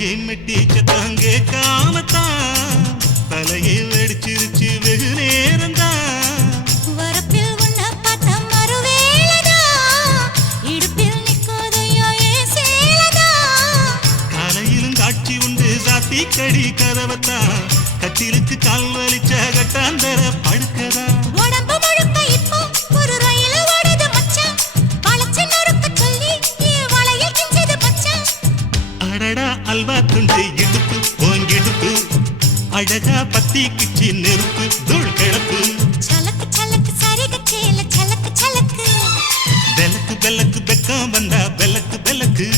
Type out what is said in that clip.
மல்லிகை மெட்டி சத்தம் கேட்காமத்தான் தலையை வெடிச்சிருச்சு வெகு நேரம்தான். வரப்பில் உன்ன பார்த்த மறுவேளதா இடுப்பில் நிற்காதையா ஏன் சேலதா. காலையிலும் காட்சி உண்டு சாத்தி கடி கதவத்தான் கட்டிலுக்கு கால் வலிச்ச கட்டாந்தர படுக்கதா. உடம்பு முழுக்க இப்போ ஒரு ரயில் ஓடுது மச்சான். வளைச்சு நொறுக்க சொல்லி என் வளையல் கிஞ்சது மச்சான். அடடா அல்வா துண்டு இடுப்பு ஓங்கிடுப்பு அழகா பத்தி கிச்சி நெருப்பு தூள் கிளப்பு. சலக்கு சலக்கு சரிக சேல சலக்கு சலக்கு பெலக்கு பெலக்கு பெக்கம் வந்தா பெலக்கு பெலக்கு